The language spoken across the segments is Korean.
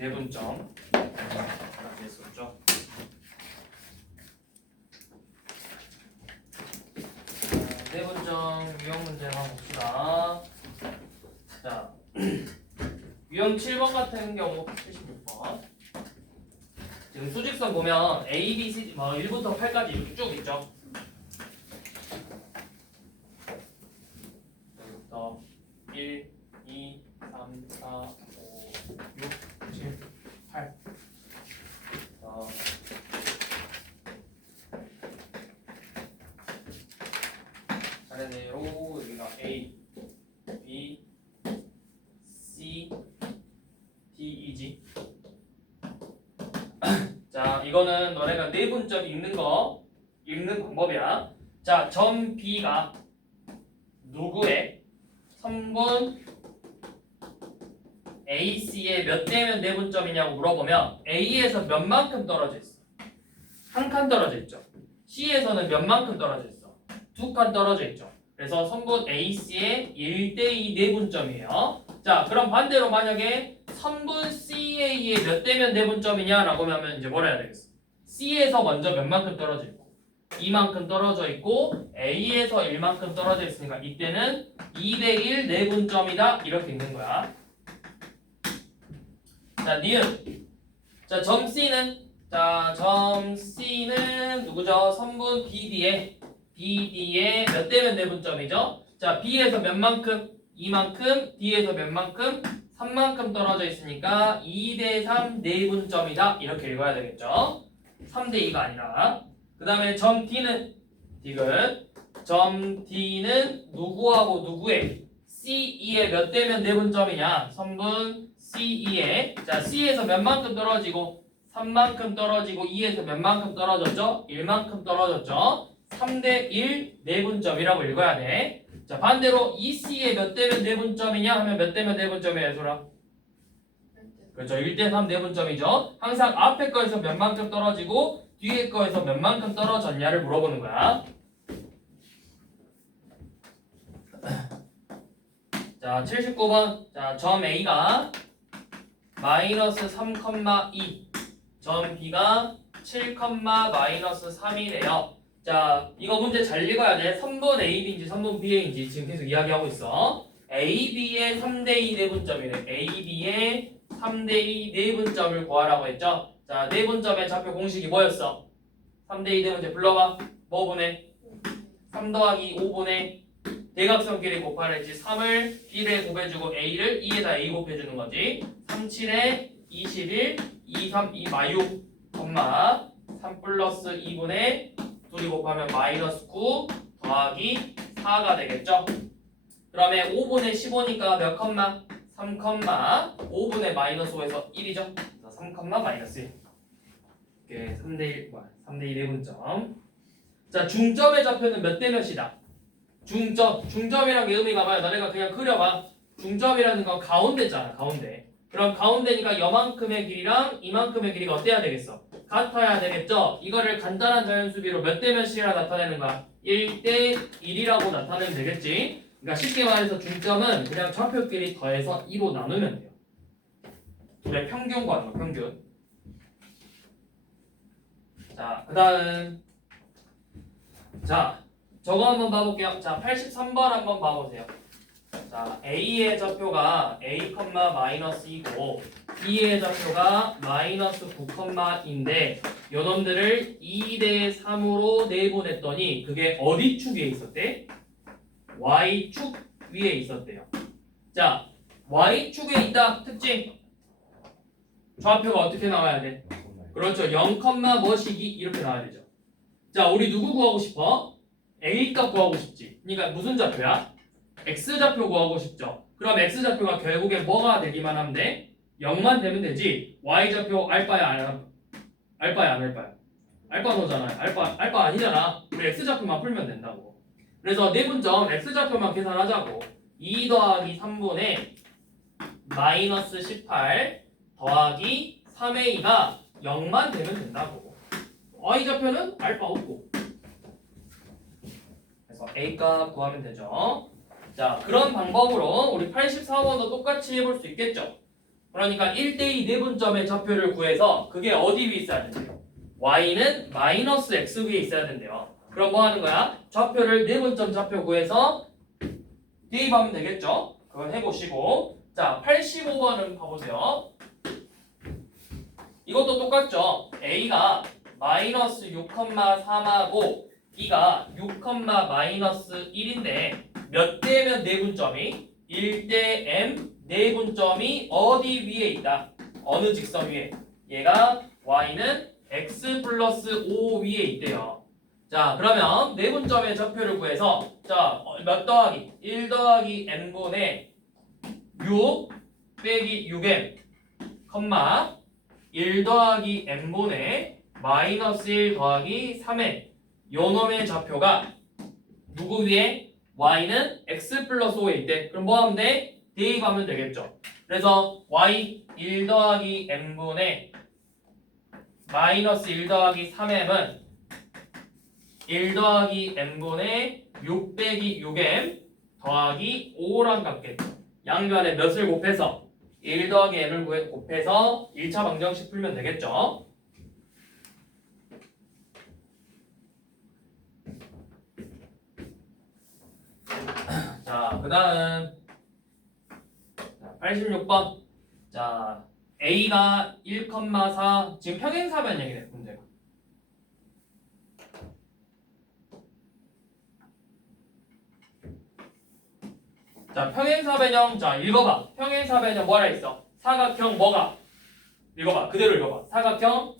내분점 이렇게 했었죠. 내분점 유형 문제 한번 봅시다. 자, 유형 7번 같은 경우 76번. 지금 수직선 보면 A, B, C, 1부터 8까지 이렇게 쭉 있죠. 여기부터 1, 2, 3, 4, 5, 6, 7, 8. 차례대로 여기가 A, B, C, D, E지. 자, 이거는 너네가 내분점 읽는 방법이야. 자, 점 B가 누구의 3분 AC의 몇 대면 내분점이냐고 물어보면 A에서 몇 만큼 떨어져 있어? 한 칸 떨어져 있죠. C에서는 몇 만큼 떨어져 있어? 두 칸 떨어져 있죠. 그래서 선분 AC의 1대2 내분점이에요. 자, 그럼 반대로 만약에 선분 CA의 몇 대면 내분점이냐라고 하면 이제 뭐라 해야 되겠어? C에서 먼저 몇 만큼 떨어져 있고 이만큼 떨어져 있고 A에서 1만큼 떨어져 있으니까 이때는 2대1 내분점이다 이렇게 있는 거야. 자, 니은. 자, 점 C는 누구죠? 선분 BD의 몇 대면 내분점이죠? 자, B에서 몇 만큼? 2만큼, D에서 몇 만큼? 3만큼 떨어져 있으니까 2대3 내분점이다 이렇게 읽어야 되겠죠? 3대2가 아니라. 그 다음에 점 D는 누구하고 누구의 CE의 몇 대면 내분점이냐? 선분 CE의 자, C에서 몇 만큼 떨어지고 3만큼 떨어지고 2에서 몇 만큼 떨어졌죠? 1만큼 떨어졌죠? 3대1 내분점이라고 읽어야 돼. 자, 반대로 EC의 몇 대면 내분점이냐 하면 몇 대면 내분점이야, 얘들아? 그렇죠. 1대3 내분점이죠. 항상 앞에 거에서 몇 만큼 떨어지고 뒤에 거에서 몇 만큼 떨어졌냐를 물어보는 거야. 자, 79번. 자, 점 A가 마이너스 3,2, 점 B가 7, 마이너스 3이래요. 자, 이거 문제 잘 읽어야 돼. 3번 AB인지 3번 BA인지 지금 계속 이야기하고 있어. AB의 3대2 내분점이래. AB의 3대2 내분점을 구하라고 했죠. 자, 내분점의 좌표 공식이 뭐였어? 3대2 내분점 불러봐. 뭐 보내? 3 더하기 5분의 대각선끼리 곱하랬지. 3을 B를 곱해주고 A를 2에다 A 곱해주는 거지. 3, 7에 21, 2, 3, 2, 6, 3 플러스 2분의 2이 곱하면 마이너스 9 더하기 4가 되겠죠. 그러면 5분의 15니까 몇 컴마? 3 5분의 마이너스 5에서 1이죠. 3 마이너스 1. 이렇게 3대1 내분점. 자, 중점의 좌표는 몇 대 몇이다? 중점이란 게 의미가 뭐야? 너네가 그냥 그려봐. 중점이라는 건 가운데잖아, 가운데. 그럼 가운데니까 여만큼의 길이랑 이만큼의 길이가 어때야 되겠어? 같아야 되겠죠? 이거를 간단한 자연수비로 몇 대 몇이라 나타내는 거야? 1대 1이라고 나타내면 되겠지? 그러니까 쉽게 말해서 중점은 그냥 좌표끼리 더해서 2로 나누면 돼요. 둘의 평균 구하는 거, 평균. 자, 그 다음. 자, 저거 한번 봐볼게요. 자, 83번 한번 봐보세요. 자, A의 좌표가 A, 마이너스 2고 B의 좌표가 마이너스 9,인데 요놈들을 2대3으로 내보냈더니 그게 어디 축 위에 있었대? Y축 위에 있었대요. 자, Y축에 있다. 특징. 좌표가 어떻게 나와야 돼? 그렇죠. 0, 뭐시기 이렇게 나와야 되죠. 자, 우리 누구 구하고 싶어? A값 구하고 싶지. 그러니까 무슨 좌표야? X좌표 구하고 싶죠. 그럼 X좌표가 결국에 뭐가 되기만 하면 돼? 0만 되면 되지. Y좌표 알바야 안 알바야? 알바노잖아요. 알바 아니잖아. 우리 X좌표만 풀면 된다고. 그래서 내분점 X좌표만 계산하자고. 2 더하기 3분의 마이너스 18 더하기 3A가 0만 되면 된다고. Y좌표는 알바 없고. 그래서 A값 구하면 되죠. 자, 그런 방법으로 우리 84번도 똑같이 해볼 수 있겠죠. 그러니까 1대2 내분점의 좌표를 구해서 그게 어디 위에 있어야 된대요? y는 마이너스 x 위에 있어야 된대요. 그럼 뭐 하는 거야? 좌표를 내분점 좌표 구해서 대입하면 되겠죠? 그건 해보시고. 자, 85번은 봐보세요. 이것도 똑같죠? a가 마이너스 6,3하고 b가 6, 마이너스 1인데 몇 대면 내분점이? 1대 m 내분점이 어디 위에 있다? 어느 직선 위에? 얘가 y는 x 플러스 5 위에 있대요. 자, 그러면 내분점의 좌표를 구해서 자, 몇 더하기? 1 더하기 n분의 6 빼기 6m, 1 더하기 n분의 마이너스 1 더하기 3m. 요 놈의 좌표가 누구 위에? y는 x 플러스 5에 있대. 그럼 뭐 하면 돼? 대입하면 되겠죠. 그래서 y 1 더하기 n분의 마이너스 1 더하기 3m은 1 더하기 n분의 6 빼기 6m 더하기 5랑 같겠죠. 양변에 몇을 곱해서 1 더하기 n을 곱해서 1차 방정식 풀면 되겠죠. 자, 그 다음 86번. 자, a가 1,4 지금 평행사변형이네 문제가. 자, 평행사변형. 자, 읽어봐. 평행사변형 뭐라 했어? 사각형 뭐가? 읽어봐. 그대로 읽어봐. 사각형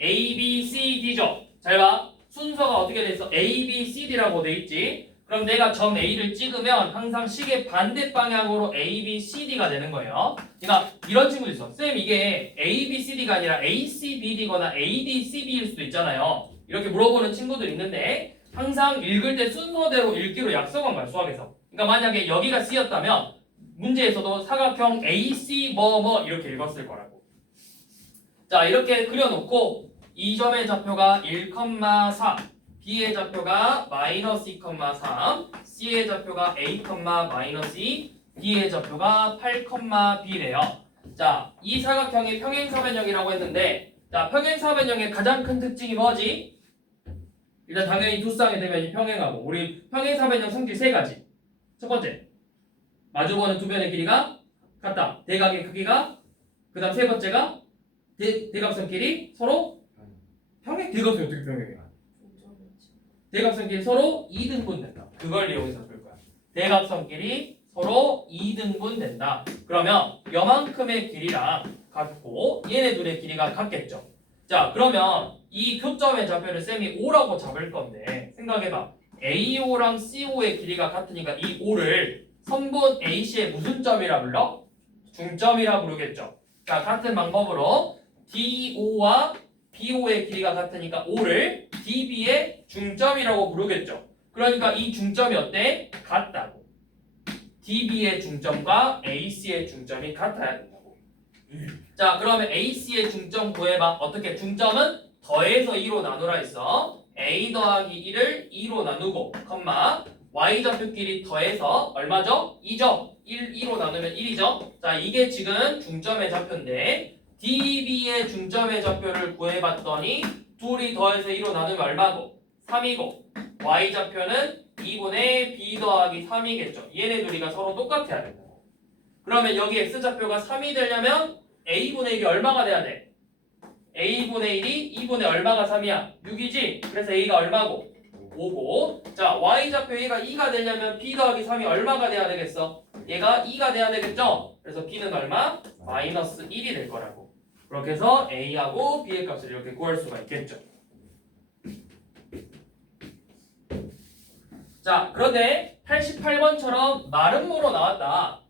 ABCD죠. 잘 봐. 순서가 어떻게 돼 있어? ABCD라고 돼 있지. 그럼 내가 점 A를 찍으면 항상 시계 반대 방향으로 ABCD가 되는 거예요. 그러니까 이런 친구도 있어. 쌤, 이게 ABCD가 아니라 ACBD거나 ADCB일 수도 있잖아요. 이렇게 물어보는 친구들 있는데 항상 읽을 때 순서대로 읽기로 약속한 거야, 수학에서. 그러니까 만약에 여기가 C였다면 문제에서도 사각형 AC 뭐뭐 이렇게 읽었을 거라고. 자, 이렇게 그려놓고 이 점의 좌표가 1,4, B의 좌표가 마이너스 2,3, C의 좌표가 A, 마이너스 2, D의 좌표가 8,B래요. 자, 이 사각형이 평행사변형이라고 했는데, 자, 평행사변형의 가장 큰 특징이 뭐지? 일단 당연히 두 쌍의 대면이 평행하고, 우리 평행사변형 성질 세 가지. 첫 번째, 마주보는 두 변의 길이가 같다. 대각의 크기가. 그 다음 세 번째가 대각선끼리 서로 평행. 대각선이 어떻게 평행해? 대각선끼리 서로 2등분 된다. 그걸 이용해서 풀 거야. 대각선끼리 서로 2등분 된다. 그러면 요만큼의 길이랑 같고 얘네 둘의 길이가 같겠죠. 자, 그러면 이 교점의 좌표를 쌤이 O라고 잡을 건데 생각해봐. AO랑 CO의 길이가 같으니까 이 O를 선분 AC의 무슨 점이라 불러? 중점이라 부르겠죠. 자, 같은 방법으로 DO와 BO의 길이가 같으니까 O를 DB의 중점이라고 부르겠죠. 그러니까 이 중점이 어때? 같다고. DB의 중점과 AC의 중점이 같아야 된다고. 자, 그러면 AC의 중점 구해봐. 어떻게? 중점은 더해서 2로 나누라 했어. A 더하기 1을 2로 나누고, Y좌표끼리 더해서 얼마죠? 2죠? 2로 나누면 1이죠? 자, 이게 지금 중점의 좌표인데 DB의 중점의 좌표를 구해봤더니 둘이 더해서 2로 나누면 얼마고? 3이고 Y좌표는 2분의 B 더하기 3이겠죠. 얘네 둘이가 서로 똑같아야 된다. 그러면 여기 X좌표가 3이 되려면 A분의 1이 얼마가 돼야 돼? A분의 1이 2분의 얼마가 3이야? 6이지? 그래서 A가 얼마고? 5고. 자, Y좌표 A가 2가 되려면 B 더하기 3이 얼마가 돼야 되겠어? 얘가 2가 돼야 되겠죠? 그래서 B는 얼마? 마이너스 1이 될 거라고. 그렇게 해서 A하고 B의 값을 이렇게 구할 수가 있겠죠. 자, 그런데 88번처럼 마름모로 나왔다.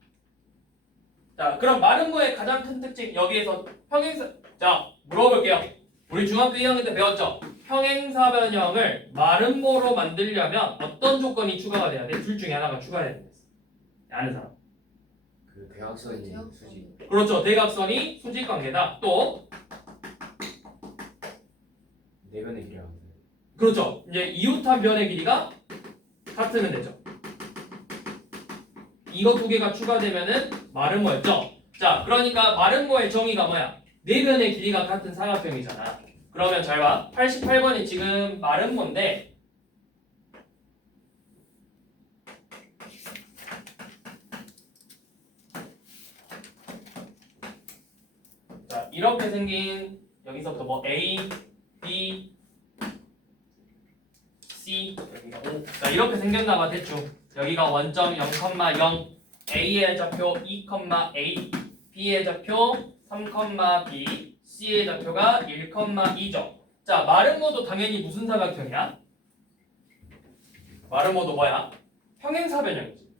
자, 그럼 마름모의 가장 큰 특징 여기에서 평행사. 자, 물어볼게요. 우리 중학교 2학년 때 배웠죠? 평행사변형을 마름모로 만들려면 어떤 조건이 추가가 돼야 돼? 둘 중에 하나가 추가돼야 돼. 아는 사람? 그 대각선이 수직. 그렇죠. 대각선이 수직 관계다. 또 네 변의 길이가 같아요. 그렇죠. 이제 이웃한 변의 길이가 같으면 되죠. 이거 두 개가 추가되면은 마름모였죠. 자, 그러니까 마름모의 정의가 뭐야? 네 변의 길이가 같은 삼각형이잖아. 그러면 잘 봐. 88번이 지금 마름모인데 자, 이렇게 생긴 여기서부터 뭐 A, B, C, 여기가 O. 자, 이렇게 생겼나 봐, 대충. 여기가 원점 0,0, A의 좌표 2,A, B의 좌표 3,B, C의 좌표가 1,2죠. 자, 마름모도 당연히 무슨 사각형이야? 마름모도 뭐야? 평행사변형이지.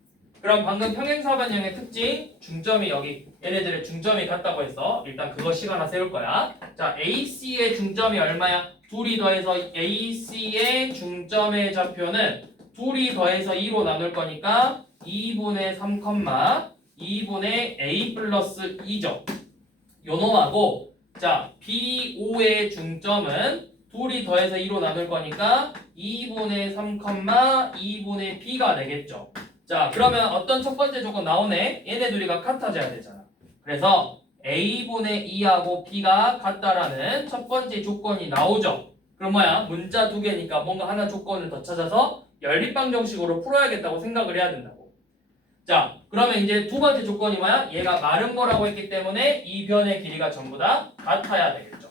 그럼 방금 평행사변형의 특징, 중점이 여기 얘네들의 중점이 같다고 했어. 일단 그거 식 하나 세울 거야. 자, AC의 중점이 얼마야? 둘이 더해서 AC의 중점의 좌표는 둘이 더해서 2로 나눌 거니까 2분의 3, 2분의 A 플러스 2죠. 요놈하고 자, BO의 중점은 둘이 더해서 2로 나눌 거니까 2분의 3, 2분의 B가 되겠죠. 자, 그러면 어떤 첫 번째 조건 나오네? 얘네 둘이가 같아져야 되잖아. 그래서 A분의 2하고 B가 같다라는 첫 번째 조건이 나오죠. 그럼 뭐야? 문자 두 개니까 뭔가 하나 조건을 더 찾아서 연립방정식으로 풀어야겠다고 생각을 해야 된다고. 자, 그러면 이제 두 번째 조건이 뭐야? 얘가 마름모라고 했기 때문에 이 변의 길이가 전부 다 같아야 되겠죠.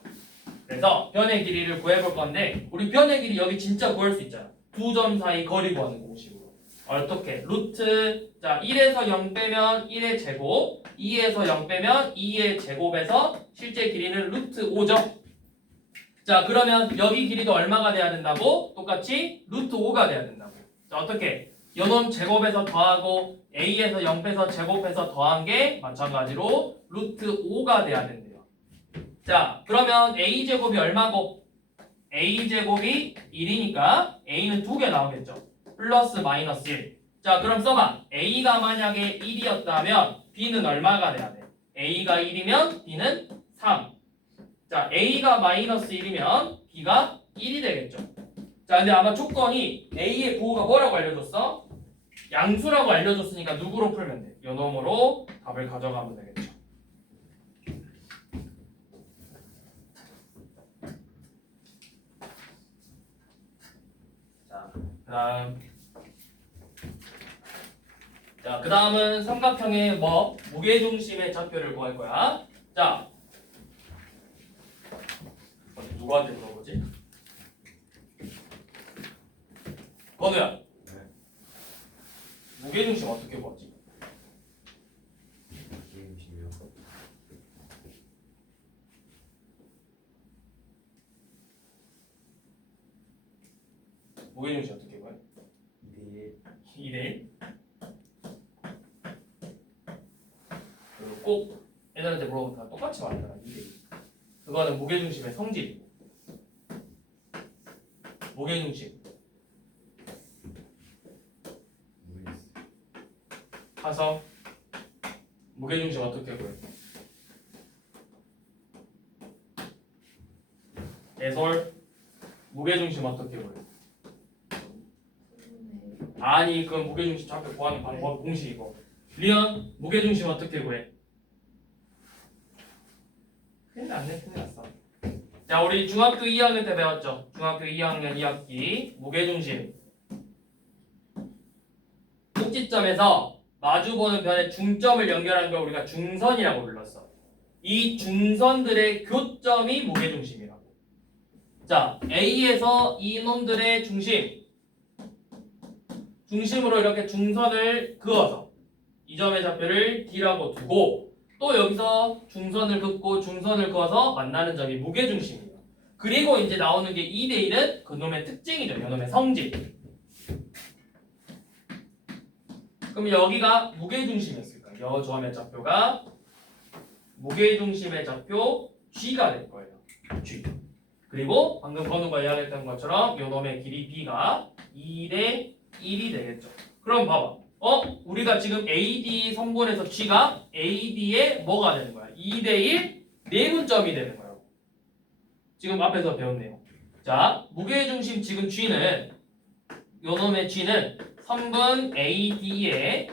그래서 변의 길이를 구해볼 건데 우리 변의 길이 여기 진짜 구할 수 있잖아. 두 점 사이 거리 구하는 공식으로. 어떻게? 루트 자 1에서 0 빼면 1의 제곱 2에서 0 빼면 2의 제곱에서 실제 길이는 루트 5죠. 자, 그러면 여기 길이도 얼마가 돼야 된다고? 똑같이 루트 5가 돼야 된다고. 자, 어떻게? 요놈 제곱해서 더하고 A에서 0 빼서 제곱해서 더한 게 마찬가지로 루트 5가 돼야 된대요. 자, 그러면 A제곱이 얼마고? A제곱이 1이니까 A는 2개 나오겠죠. 플러스 마이너스 1. 자, 그럼 써봐. A가 만약에 1이었다면 B는 얼마가 돼야 돼? A가 1이면 B는 3. 자, A가 마이너스 1이면 B가 1이 되겠죠. 자, 근데 아마 조건이 A의 부호가 뭐라고 알려줬어? 양수라고 알려줬으니까 누구로 풀면 돼? 요 놈으로 답을 가져가면 되겠죠. 자, 그 다음은 삼각형의 뭐? 무게중심의 좌표를 구할 거야. 자, 누구한테 물어보지? 건우야. 네. 무게중심 어떻게 구하지? 무게중심이요. 무게중심 어떻게 구해? 2대1. 2대1? 그리고 꼭 애들한테 물어보면 다 똑같이 말하잖아. 2대1. 그거는 무게중심의 성질이고. 무게중심. 모르겠어요. 하성. 무게중심 어떻게 구해? 애솔. 무게중심 어떻게 구해? 아니, 그건 무게중심 좌표 구하는 방법 공식이고. 리언, 무게중심 어떻게 구해? 큰일 났네, 큰일 났어. 자, 우리 중학교 2학년 때 배웠죠? 중학교 2학년 2학기 무게중심. 꼭지점에서 마주보는 변의 중점을 연결하는 걸 우리가 중선이라고 불렀어. 이 중선들의 교점이 무게중심이라고. 자, A에서 이 놈들의 중심으로 이렇게 중선을 그어서 이 점의 좌표를 D라고 두고 또 여기서 중선을 긋고 중선을 그어서 만나는 점이 무게중심이에요. 그리고 이제 나오는 게 2대1은 그놈의 특징이죠. 이놈의 성질. 그럼 여기가 무게중심이었을까? 이 점의 좌표가 무게중심의 좌표 G가 될 거예요. G. 그리고 방금 건우가 이야기했던 것처럼 이 놈의 길이 B가 2대 1이 되겠죠. 그럼 봐봐. 우리가 지금 AD 성분에서 G가 AD의 뭐가 되는 거야? 2대1 내분점이 되는 거라고. 지금 앞에서 배웠네요. 자, 무게중심 지금 G는 요놈의 G는 성분 AD의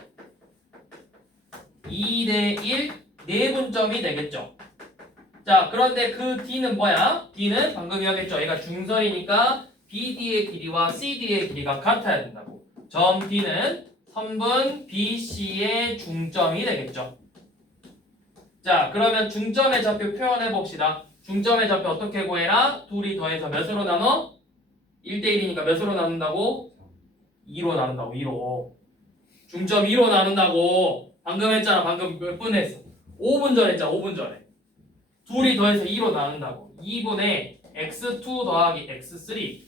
2대1 네 분점이 되겠죠. 자, 그런데 그 D는 뭐야? D는 방금 이야기했죠. 얘가 중설이니까 BD의 길이와 CD의 길이가 같아야 된다고. 점 D는 선분 BC의 중점이 되겠죠. 자, 그러면 중점의 좌표 표현해 봅시다. 중점의 좌표 어떻게 구해라? 둘이 더해서 몇으로 나눠? 1대1이니까 몇으로 나눈다고? 2로 나눈다고. 2로. 중점 2로 나눈다고. 방금 했잖아. 방금 몇 분 했어? 5분 전에 했잖아. 5분 전에. 둘이 더해서 2로 나눈다고. 2분의 x2 더하기 x3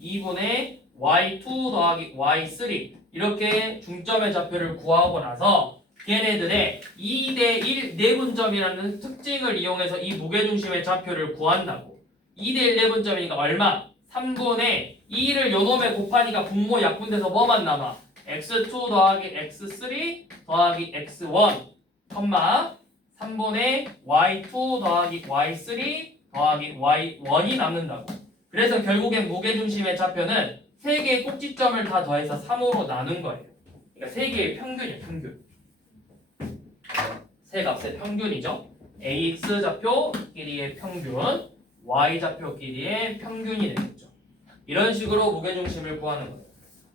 2분의 y2 더하기 y3 이렇게 중점의 좌표를 구하고 나서 걔네들의 2대1 내분점이라는 특징을 이용해서 이 무게중심의 좌표를 구한다고. 2대1 내분점이니까 얼마? 3분의 2를 요놈에 곱하니까 분모 약분돼서 뭐만 남아? x2 더하기 x3 더하기 x1 3분의 y2 더하기 y3 더하기 y1이 남는다고. 그래서 결국엔 무게중심의 좌표는 3개의 꼭지점을 다 더해서 3으로 나눈 거예요. 그러니까 3개의 평균이에요. 평균. 세 값의 평균이죠. ax 좌표 길이의 평균, y 좌표 길이의 평균이 되겠죠. 이런 식으로 무게중심을 구하는 거예요.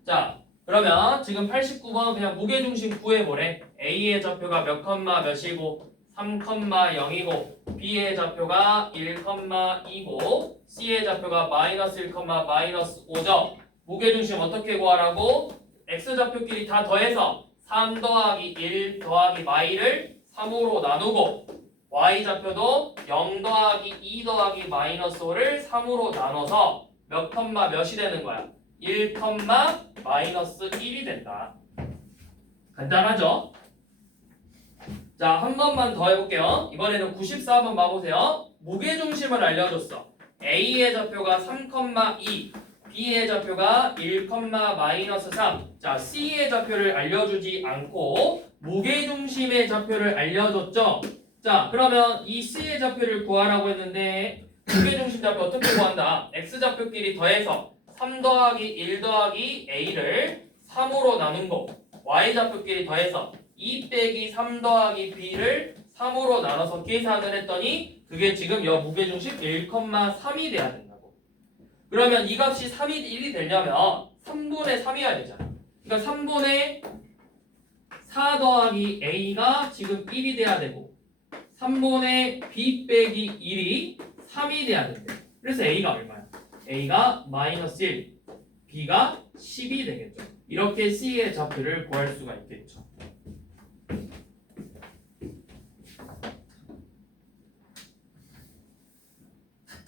자, 그러면 지금 89번 그냥 무게중심 구해보래. a의 좌표가 몇 컴마 몇이고 3,0이고 b의 좌표가 1,2고 c의 좌표가 마이너스 1, 마이너스 5죠. 무게중심 어떻게 구하라고? x좌표끼리 다 더해서 3 더하기 1 더하기 마이를 3으로 나누고 y좌표도 0 더하기 2 더하기 마이너스 5를 3으로 나눠서 몇 컴마 몇이 되는 거야? 1 컴마 마이너스 1이 된다. 간단하죠? 자, 한 번만 더 해볼게요. 이번에는 94번 봐보세요. 무게중심을 알려줬어. A의 좌표가 3,2, B의 좌표가 1, 마이너스 3. 자, C의 좌표를 알려주지 않고 무게중심의 좌표를 알려줬죠. 자, 그러면 이 C의 좌표를 구하라고 했는데 무게중심 좌표 어떻게 구한다? X좌표끼리 더해서 3 더하기 1 더하기 A를 3으로 나눈 거. Y좌표끼리 더해서 2 빼기 3 더하기 B를 3으로 나눠서 계산을 했더니 그게 지금 여 무게중심 1,3이 돼야 된다고. 그러면 이 값이 3이 1이 되려면 3분의 3이어야 되잖아. 그러니까 3분의 4 더하기 A가 지금 1이 돼야 되고 3분의 B 빼기 1이 3이 돼야 된대. 그래서 A가 얼마야? A가 마이너스 1, B가 10이 되겠죠. 이렇게 C의 좌표를 구할 수가 있겠죠.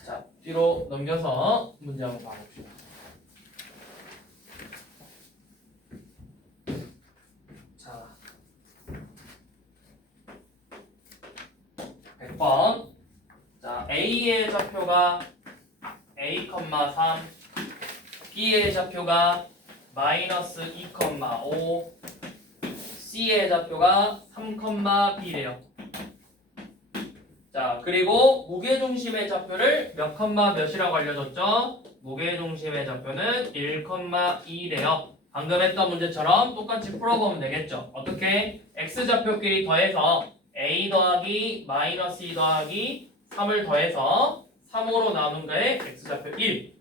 자, 뒤로 넘겨서 문제 한번 봐봅시다. 자, 100번. 자, A의 좌표가 A, 3, B의 좌표가 마이너스 2,5, C의 좌표가 3,B래요. 자, 그리고 무게중심의 좌표를 몇 컴마 몇이라고 알려줬죠? 무게중심의 좌표는 1,2래요. 방금 했던 문제처럼 똑같이 풀어보면 되겠죠. 어떻게? X좌표끼리 더해서 A 더하기 마이너스 2 더하기 3을 더해서 3으로 나눈 거에 X좌표 1.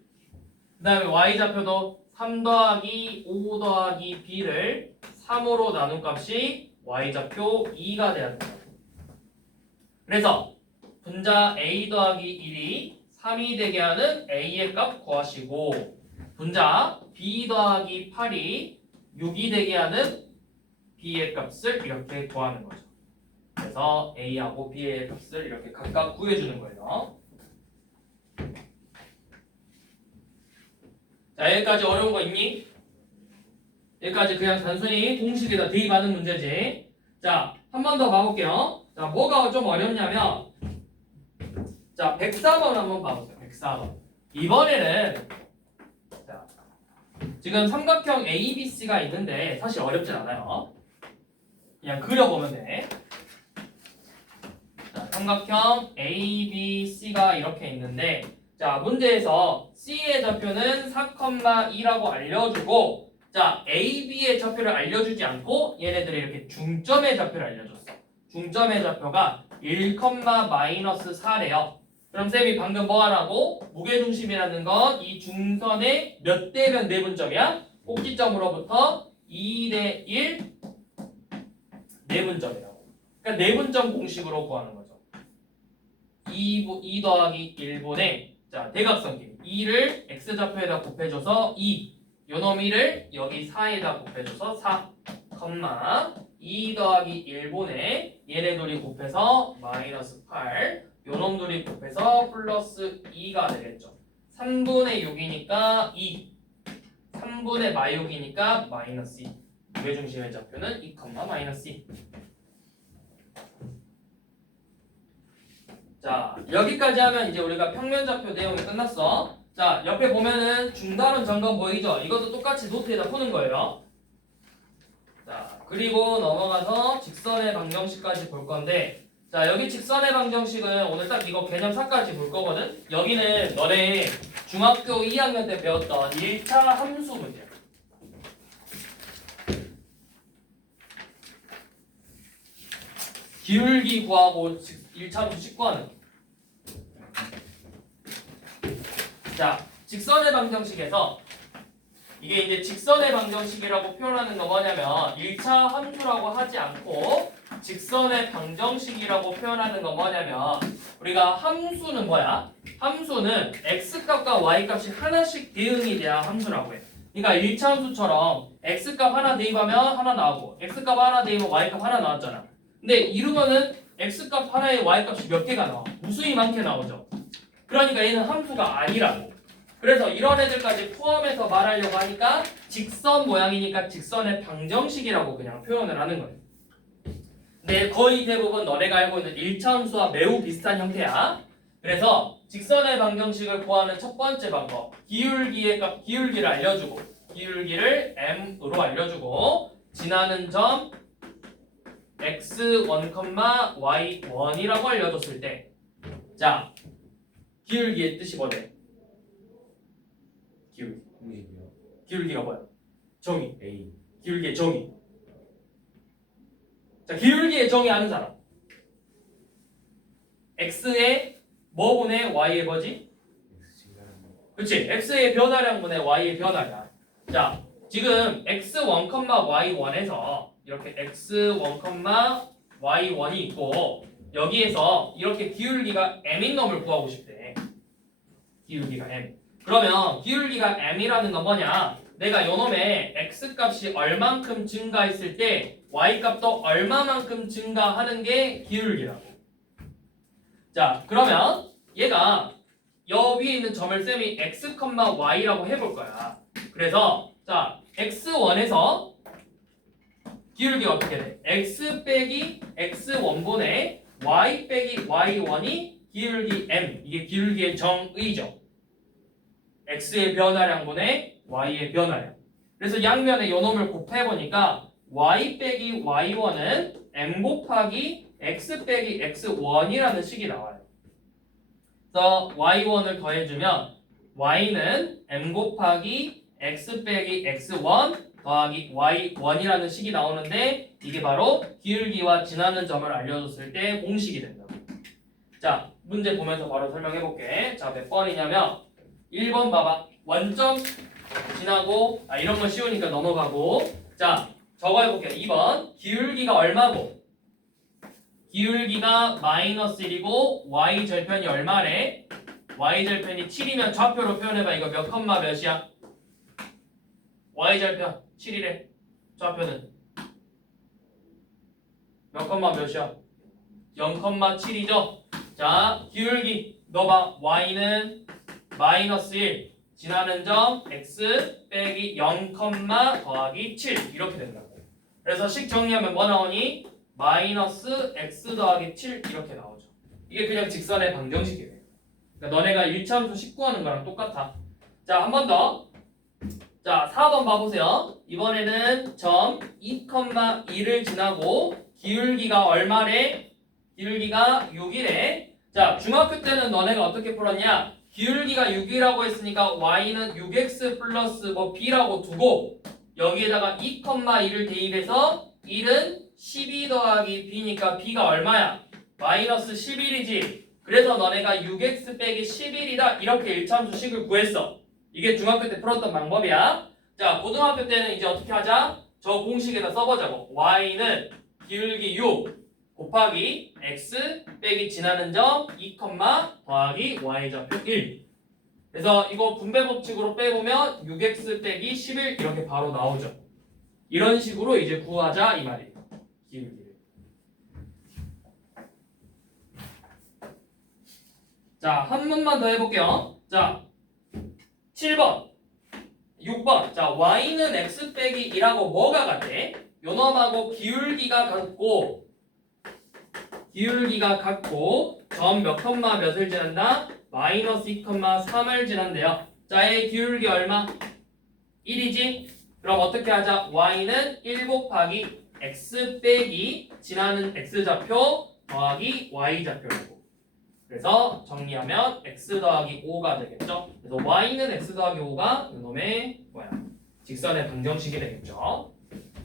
그 다음에 Y좌표도 3 더하기 5 더하기 B를 3으로 나눈 값이 Y좌표 2가 돼야 된다. 그래서 분자 A 더하기 1이 3이 되게 하는 A의 값 구하시고 분자 B 더하기 8이 6이 되게 하는 B의 값을 이렇게 구하는 거죠. 그래서 A하고 B의 값을 이렇게 각각 구해주는 거예요. 자, 여기까지 어려운 거 있니? 여기까지 그냥 단순히 공식에다 대입하는 문제지. 자, 한 번 더 봐볼게요. 자, 뭐가 좀 어렵냐면 자, 104번 한번 봐보세요. 104번. 이번에는 자, 지금 삼각형 ABC가 있는데 사실 어렵진 않아요. 그냥 그려보면 돼. 자, 삼각형 ABC가 이렇게 있는데 자, 문제에서 C의 좌표는 4,2라고 알려주고 자, AB의 좌표를 알려주지 않고 얘네들이 이렇게 중점의 좌표를 알려줬어. 중점의 좌표가 1,-4래요. 그럼 쌤이 방금 뭐 하라고? 무게중심이라는 건 이 중선의 몇 대 몇 내분점이야? 꼭지점으로부터 2대 1 내분점이라고. 그러니까 내분점 공식으로 구하는 거죠. 2 더하기 1분의 자 대각선 길이 2를 x좌표에다 곱해줘서 2 요놈 1을 여기 4에다 곱해줘서 4 2 더하기 1분의 얘네 둘이 곱해서 마이너스 8 요놈 둘이 곱해서 플러스 2가 되겠죠. 3분의 6이니까 2 3분의 마이너스 6이니까 마이너스 2 무게중심의 좌표는 2, 마이너스 2. 자 여기까지 하면 이제 우리가 평면좌표 내용이 끝났어. 자 옆에 보면은 중단원 점검 보이죠? 이것도 똑같이 노트에다 푸는 거예요. 자 그리고 넘어가서 직선의 방정식까지 볼 건데 자 여기 직선의 방정식은 오늘 딱 이거 개념 4까지 볼 거거든. 여기는 너네 중학교 2학년 때 배웠던 1차 함수 문제야. 기울기 구하고 1차 함수 식구하는 거. 자 직선의 방정식에서 이게 이제 직선의 방정식이라고 표현하는 거 뭐냐면 1차 함수라고 하지 않고 직선의 방정식이라고 표현하는 건 뭐냐면 우리가 함수는 뭐야? 함수는 x값과 y값이 하나씩 대응이 돼야 함수라고 해. 그러니까 1차 함수처럼 x값 하나 대입하면 하나 나오고 x값 하나 대입하면 y값 하나 나왔잖아. 근데 이러면은 x값 하나에 y값이 몇 개가 나와? 무수히 많게 나오죠. 그러니까 얘는 함수가 아니라고. 그래서 이런 애들까지 포함해서 말하려고 하니까 직선 모양이니까 직선의 방정식이라고 그냥 표현을 하는 거예요. 근데 거의 대부분 너네가 알고 있는 1차 함수와 매우 비슷한 형태야. 그래서 직선의 방정식을 구하는 첫 번째 방법 기울기를 알려주고 기울기를 m으로 알려주고 지나는 점 x1, y1이라고 알려줬을 때 자 기울기의 뜻이 뭐래? 기울기. 공식이요. 기울기가 뭐야? 정의. A. 기울기의 정의. 자, 기울기의 정의 아는 사람. x의 뭐분의 y의 뭐지? X 증가하는 거. 그치? x의 변화량분의 y의 변화량. 자, 지금 x1, y1에서 이렇게 x1, y1이 있고 여기에서 이렇게 기울기가 m인 놈을 구하고 싶대. 기울기가 m. 그러면 기울기가 m이라는 건 뭐냐? 내가 요놈의 x값이 얼만큼 증가했을 때 y값도 얼마만큼 증가하는 게 기울기라고. 자, 그러면 얘가 여 위에 있는 점을 쌤이 x, y라고 해볼 거야. 그래서 자, x1에서 기울기가 어떻게 돼? x 빼기 x1분의 y 빼기 y1이 기울기 m. 이게 기울기의 정의죠. x의 변화량분의 y의 변화량. 그래서 양면에 요놈을 곱해보니까 y 빼기 y1은 m 곱하기 x 빼기 x1이라는 식이 나와요. 그래서 y1을 더해주면 y는 m 곱하기 x 빼기 x1 더하기 y1이라는 식이 나오는데 이게 바로 기울기와 지나는 점을 알려줬을 때 공식이 된다고. 자, 문제 보면서 바로 설명해볼게. 자, 몇 번이냐면 1번 봐봐. 원점 지나고 이런 건 쉬우니까 넘어가고 자 저거 해볼게. 2번 기울기가 얼마고 기울기가 마이너스 1이고 y 절편이 얼마래? y 절편이 7이면 좌표로 표현해봐. 이거 몇 컴마 몇이야? y 절편 7이래. 좌표는 몇 컴마 몇이야? 0,7이죠? 자 기울기 넣어봐. y는 마이너스 1 지나는 점 x 빼기 0, 더하기 7 이렇게 된다고. 그래서 식 정리하면 뭐 나오니? 마이너스 x 더하기 7 이렇게 나오죠. 이게 그냥 직선의 방정식이에요. 그러니까 너네가 1차 함수 식구하는 거랑 똑같아. 자, 한 번 더. 자, 4번 봐보세요. 이번에는 점 2, 2를 지나고 기울기가 얼마래? 기울기가 6이래. 자, 중학교 때는 너네가 어떻게 풀었냐? 기울기가 6이라고 했으니까 y는 6x 플러스 b라고 두고 여기에다가 2, 2를 대입해서 1은 12 더하기 b니까 b가 얼마야? 마이너스 11이지. 그래서 너네가 6x 빼기 11이다 이렇게 일참수식을 구했어. 이게 중학교 때 풀었던 방법이야. 자, 고등학교 때는 이제 어떻게 하자? 저 공식에다 써보자고. y는 기울기 6 곱하기 x 빼기 지나는 점 2, 더하기 y좌표 1. 그래서 이거 분배 법칙으로 빼보면 6x 빼기 11 이렇게 바로 나오죠. 이런 식으로 이제 구하자 이 말이에요. 기울기를. 자, 한 번만 더 해볼게요. 자, 7번, 6번. 자, y는 x 빼기 2라고 뭐가 같대? 요놈하고 기울기가 같고 점 몇 컴마 몇을 지난다? 마이너스 2,3을 지난대요. 자, 얘 기울기 얼마? 1이지? 그럼 어떻게 하자? y는 1 곱하기 x 빼기 지나는 x좌표 더하기 y좌표라고. 그래서 정리하면 x 더하기 5가 되겠죠? 그래서 y는 x 더하기 5가 이놈의 직선의 방정식이 되겠죠?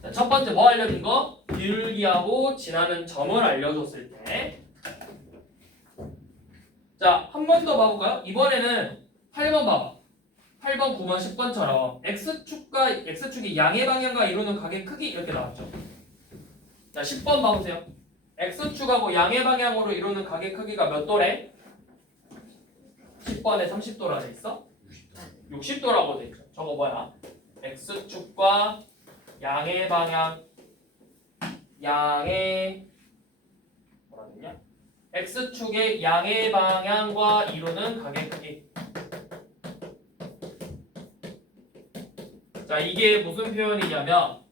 자, 첫 번째 뭐 알려준 거? 기울기하고 지나는 점을 알려줬을 때. 자, 한 번 더 봐볼까요? 이번에는 8번 봐봐. 8번, 9번, 10번처럼 x축이 양의 방향과 이루는 각의 크기 이렇게 나왔죠. 자, 10번 봐보세요. x축하고 양의 방향으로 이루는 각의 크기가 몇 도래? 10번에 30도라 돼 있어? 60도라고 돼 있죠. 저거 뭐야? x축과 양의 방향, 뭐라 됐냐? x축의 양의 방향과 이루는 각의 크기. 자, 이게 무슨 표현이냐면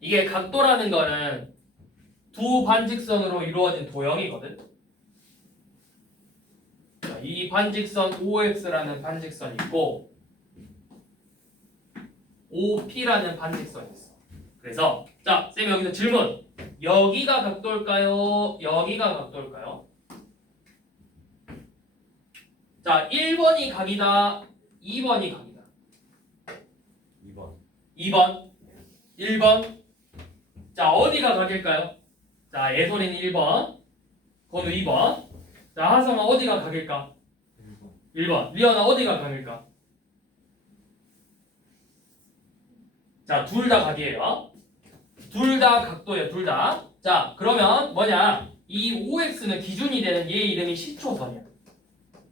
이게 각도라는 거는 두 반직선으로 이루어진 도형이거든. 자, 이 반직선 OX라는 반직선이 있고 OP라는 반직선이 있어. 그래서 자, 쌤 여기서 질문. 여기가 각도일까요? 여기가 각도일까요? 자, 1번이 각이다. 2번이 각이다. 2번. 2번. 1번. 자, 어디가 각일까요? 자, 예솔이는 1번. 건우 2번. 자, 하성아 어디가 각일까? 1번. 리언아 어디가 각일까? 자, 둘 다 각이에요. 둘 다 각도예요. 둘 다. 자, 그러면 뭐냐? 이 OX는 기준이 되는 얘 이름이 시초선이야.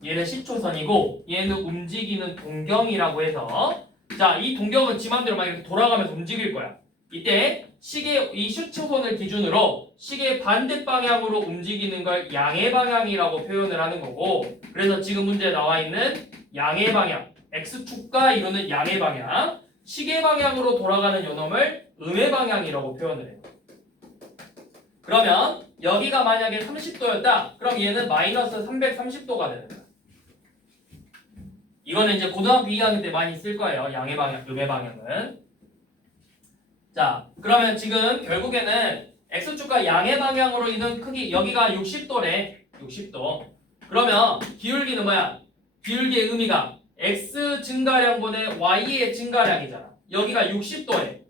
얘는 시초선이고 얘는 움직이는 동경이라고 해서 자, 이 동경은 지 맘대로 막 이렇게 돌아가면서 움직일 거야. 이때 시계 이 시초선을 기준으로 시계 반대 방향으로 움직이는 걸 양의 방향이라고 표현을 하는 거고 그래서 지금 문제에 나와 있는 양의 방향 X축과 이루는 양의 방향 시계 방향으로 돌아가는 요놈을 음의 방향이라고 표현을 해요. 그러면 여기가 만약에 30도였다. 그럼 얘는 마이너스 330도가 되는 거야. 이거는 이제 고등학교 2학년 때 많이 쓸 거예요. 양의 방향, 음의 방향은. 자, 그러면 지금 결국에는 X축과 양의 방향으로 있는 크기 여기가 60도래. 60도. 그러면 기울기는 뭐야? 기울기의 의미가 X 증가량분의 Y의 증가량이잖아. 여기가 60도래.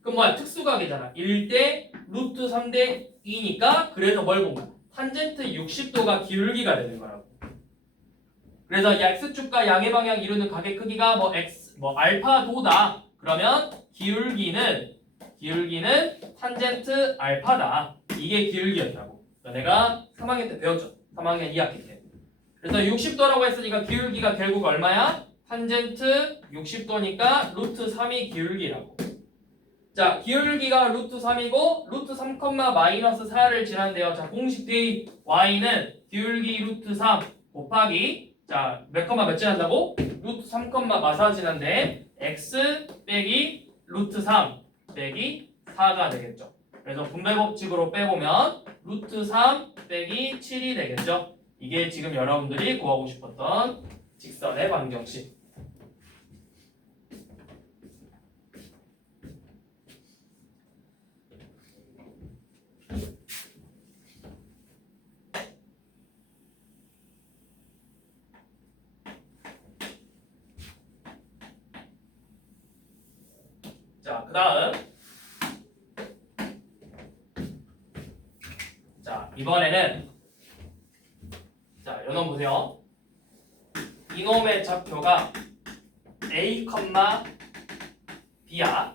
그럼 뭐야? 특수각이잖아. 1대 루트 3대 2니까 그래서 뭘 본 거야? 탄젠트 60도가 기울기가 되는 거라고. 그래서 X축과 양의 방향 이루는 각의 크기가 알파도다. 그러면 기울기는 탄젠트 알파다. 이게 기울기였다고. 내가 3학년 때 배웠죠. 3학년 2학기 때. 그래서 60도라고 했으니까 기울기가 결국 얼마야? 탄젠트 60도니까 루트 3이 기울기라고. 자, 기울기가 루트 3이고 루트 3, 마이너스 4를 지난대요. 자, 공식 대입 y는 기울기 루트 3 곱하기 자, 몇 지난다고? 루트 3, 마4 지난데 x 빼기 루트 3 빼기 4가 되겠죠. 그래서 분배 법칙으로 빼보면 루트 3 빼기 7이 되겠죠. 이게 지금 여러분들이 구하고 싶었던 직선의 방정식. 자, 그 다음 이번에는 자, 요놈 보세요. 이놈의 좌표가 A, B야.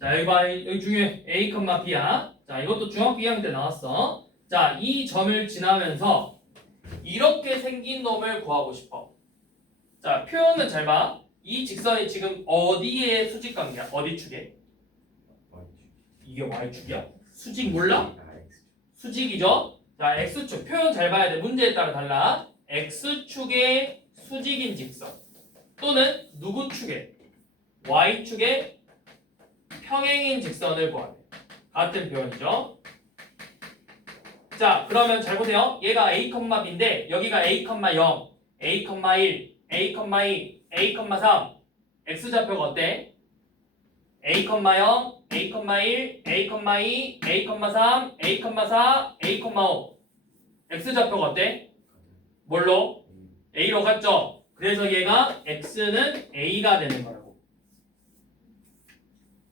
자, 여기 봐. 여기 중요해. A, B야. 자, 이것도 중학교 2학년 때 나왔어. 자, 이 점을 지나면서 이렇게 생긴 놈을 구하고 싶어. 자, 표현은 잘 봐. 이 직선이 지금 어디에 수직 관계야? 어디 축에? 이게 Y축이야? 수직 몰라? 수직이죠? 자, X축. 표현 잘 봐야 돼. 문제에 따라 달라. X축의 수직인 직선. 또는 누구 축에? Y축의 평행인 직선을 구하래. 같은 표현이죠. 자, 그러면 잘 보세요. 얘가 A, B인데 여기가 A, 0, A, 1, A, 2, A, 3. X좌표가 어때? A, 0, A, 1, A, 2, A, 3, A, 4, A, 5. X좌표가 어때? 뭘로? A로 갔죠? 그래서 얘가 X는 A가 되는 거라고.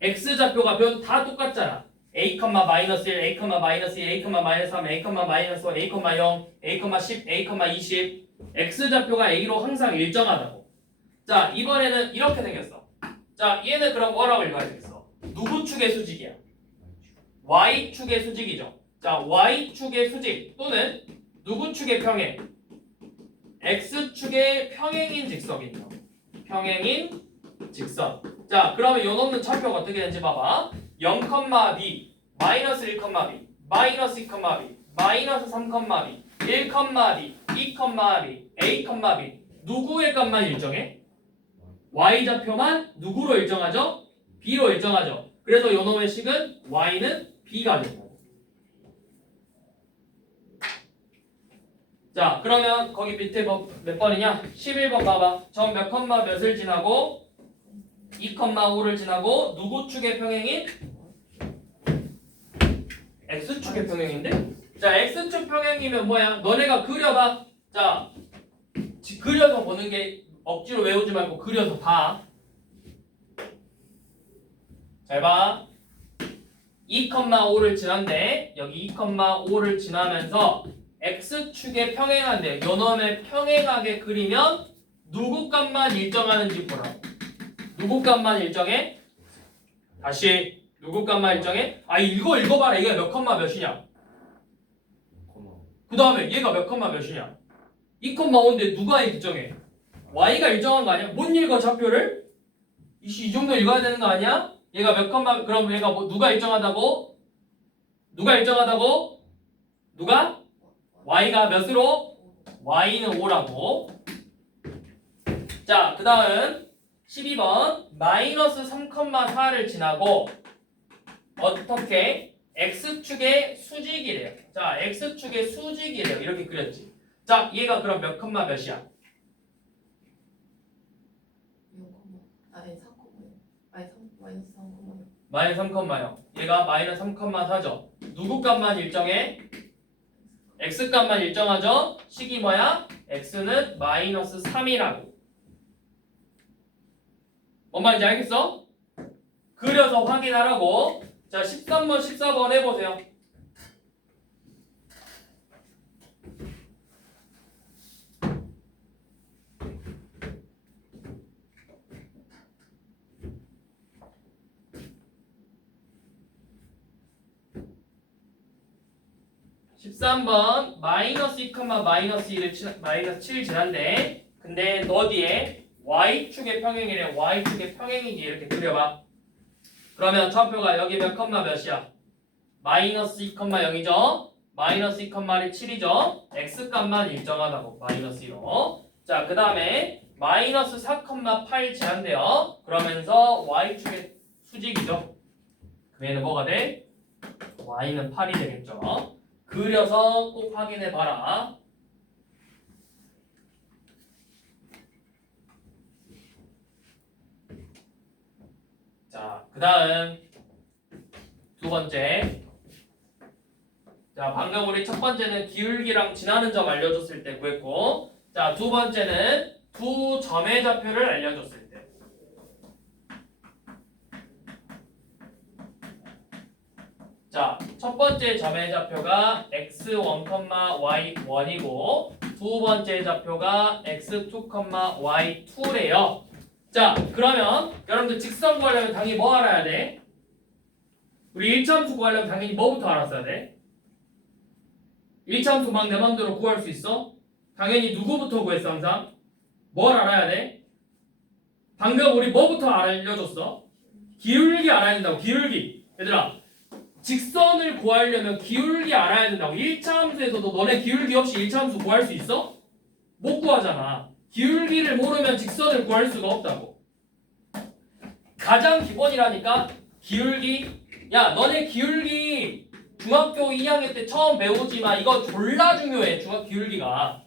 X좌표가 변 다 똑같잖아. A, -1, A, -2, A, -3, A, -5, A, 0, A, 10, A, 20. X좌표가 A로 항상 일정하다고. 자, 이번에는 이렇게 생겼어. 자, 얘는 그럼 뭐라고 읽어야 되겠어? 누구 축의 수직이야? Y축의 su직이죠. 자, Y축의 수직 또는 누구 축의 평행? X축의 평행인 직선이죠. 평행인 직선. 자, 그러면 요 놈은 좌표가 어떻게 되는지 봐봐. 0, B, 마이너스 1, B, 마이너스 2, B, 마이너스 3, B, 1, B, 2, B, A, B. 누구의 값만 일정해? Y좌표만 누구로 일정하죠? B로 일정하죠. 그래서 요 놈의 식은 Y는 B가 된다. 자, 그러면 거기 밑에 몇 번이냐? 11번 봐봐. 점 몇 컴마 몇을 지나고 2,5를 지나고 누구 축의 평행인? X축의 평행인데? 자, X축 평행이면 뭐야? 너네가 그려봐. 자, 그려서 보는 게 억지로 외우지 말고 그려서 봐. 잘 봐. 2,5를 지난데 여기 2,5를 지나면서 X축에 평행한데 요놈의 평행하게 그리면 누구 값만 일정하는지 보라고. 누구 값만 일정해? 다시 누구 값만 일정해? 아, 이거 읽어봐라. 얘가 몇 컴마 몇이냐? 그 다음에 얘가 몇 컴마 몇이냐? 2,5인데 누가 일정해? Y가 일정한 거 아니야? 못 읽어 좌표를? 이 정도 읽어야 되는 거 아니야? 얘가 몇 컴마 그럼 얘가 뭐 누가 일정하다고? 누가 일정하다고? 누가? Y가 몇으로? Y는 5라고. 자, 그 다음 12번 마이너스 3,4를 지나고 어떻게? X축의 수직이래요. 자, X축의 수직이래요. 이렇게 그렸지. 자, 얘가 그럼 몇 컴마 몇이야? 4,0. 마이너스 3,0. 얘가 마이너스 3,4죠. 누구 값만 일정해? X 값만 일정하죠? 식이 뭐야? X는 마이너스 3이라고. 뭔 말인지 알겠어? 그려서 확인하라고. 자, 13번, 14번 해보세요. (13번) 마이너스 2, 마이너스 1을 마이너스 7 지난데 근데 너 뒤에 Y축의 평행이래. Y축의 평행이지. 이렇게 그려봐. 그러면 좌표가 여기 몇 컴마 몇이야? 마이너스 2, 0이죠. 마이너스 2, 1이 7이죠. X값만 일정하다고. 마이너스 1로. 자, 그 다음에 마이너스 4,8 제한돼요. 그러면서 Y축의 수직이죠. 그 애는 뭐가 돼? Y는 8이 되겠죠. 그려서 꼭 확인해봐라. 자, 그 다음 두 번째. 자, 방금 우리 첫 번째는 기울기랑 지나는 점 알려줬을 때 구했고, 자, 두 번째는 두 점의 좌표를 알려줬을 때. 자, 첫 번째 점의 좌표가 x1, y1이고 두 번째 좌표가 x2, y2래요. 자, 그러면 여러분들 직선 구하려면 당연히 뭐 알아야 돼? 우리 일차함수 구하려면 당연히 뭐부터 알았어야 돼? 일차함수 막 내 맘대로 구할 수 있어? 당연히 누구부터 구했어 항상? 뭘 알아야 돼? 방금 우리 뭐부터 알려줬어? 기울기 알아야 된다고. 기울기. 얘들아, 직선을 구하려면 기울기 알아야 된다고. 1차 함수에서도 너네 기울기 없이 1차 함수 구할 수 있어? 못 구하잖아. 기울기를 모르면 직선을 구할 수가 없다고. 가장 기본이라니까. 기울기. 야, 너네 기울기 중학교 2학년 때 처음 배우지만 이거 졸라 중요해. 기울기가